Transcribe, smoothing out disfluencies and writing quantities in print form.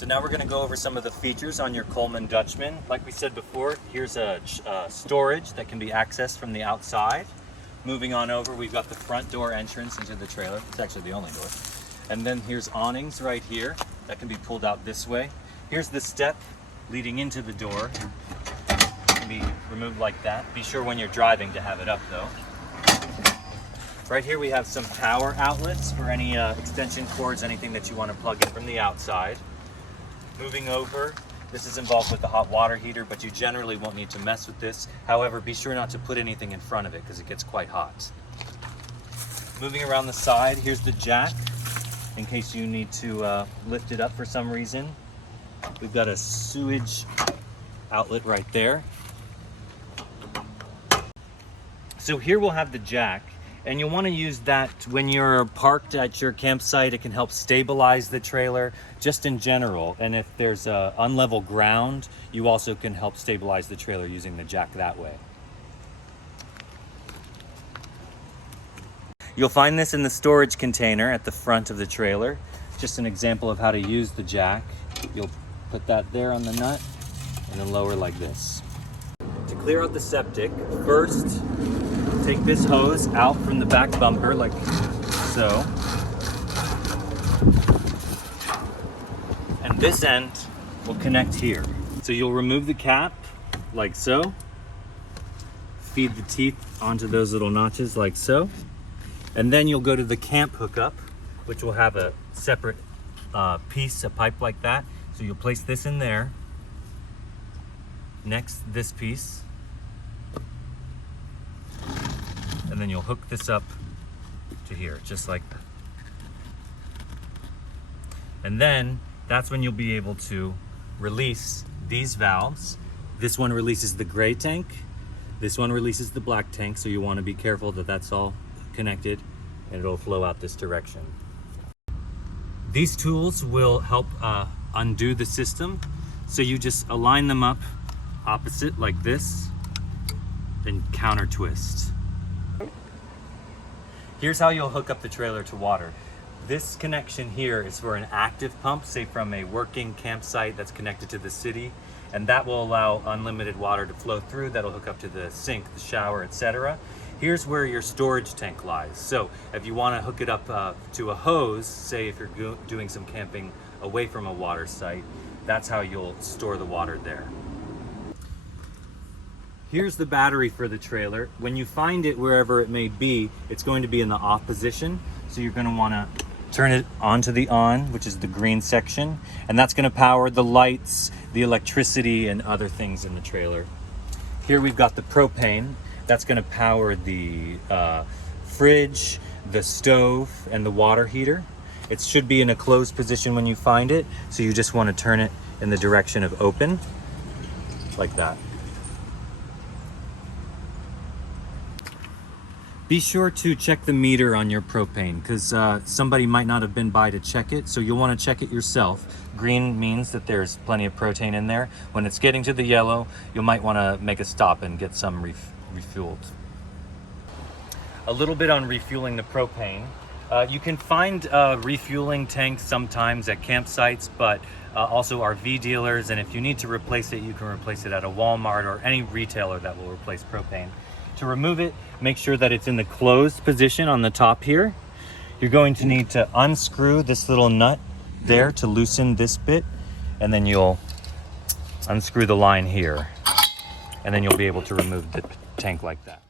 So now we're going to go over some of the features on your Coleman Dutchman. Like we said before, here's a storage that can be accessed from the outside. Moving on over, we've got the front door entrance into the trailer. It's actually the only door. And then here's awnings right here that can be pulled out this way. Here's the step leading into the door. It can be removed like that. Be sure when you're driving to have it up though. Right here we have some power outlets for any extension cords, anything that you want to plug in from the outside. Moving over, this is involved with the hot water heater, but you generally won't need to mess with this. However, be sure not to put anything in front of it because it gets quite hot. Moving around the side, here's the jack in case you need to lift it up for some reason. We've got a sewage outlet right there. So here we'll have the jack. And you'll want to use that when you're parked at your campsite. It can help stabilize the trailer just in general. And if there's unlevel ground, you also can help stabilize the trailer using the jack that way. You'll find this in the storage container at the front of the trailer. Just an example of how to use the jack. You'll put that there on the nut and then lower like this. To clear out the septic, first, take this hose out from the back bumper like so. And this end will connect here. So you'll remove the cap like so. Feed the teeth onto those little notches like so. And then you'll go to the camp hookup, which will have a separate piece, a pipe like that. So you'll place this in there. Next, this piece. And then you'll hook this up to here, just like that. And then that's when you'll be able to release these valves. This one releases the gray tank. This one releases the black tank, so you want to be careful that that's all connected and it'll flow out this direction. These tools will help undo the system. So you just align them up opposite like this and counter twist. Here's how you'll hook up the trailer to water. This connection here is for an active pump, say from a working campsite that's connected to the city, and that will allow unlimited water to flow through. That'll hook up to the sink, the shower, etc. Here's where your storage tank lies. So if you want to hook it up to a hose, say if you're doing some camping away from a water site, that's how you'll store the water there. Here's the battery for the trailer. When you find it wherever it may be, it's going to be in the off position. So you're going to want to turn it onto the on, which is the green section. And that's going to power the lights, the electricity, and other things in the trailer. Here we've got the propane. That's going to power the fridge, the stove, and the water heater. It should be in a closed position when you find it. So you just want to turn it in the direction of open, like that. Be sure to check the meter on your propane because somebody might not have been by to check it, so you'll want to check it yourself. Green means that there's plenty of propane in there. When it's getting to the yellow, you might want to make a stop and get some refueled. A little bit on refueling the propane. You can find refueling tanks sometimes at campsites, but also RV dealers, and if you need to replace it, you can replace it at a Walmart or any retailer that will replace propane. To remove it, make sure that it's in the closed position on the top here. You're going to need to unscrew this little nut there to loosen this bit, and then you'll unscrew the line here, and then you'll be able to remove the tank like that.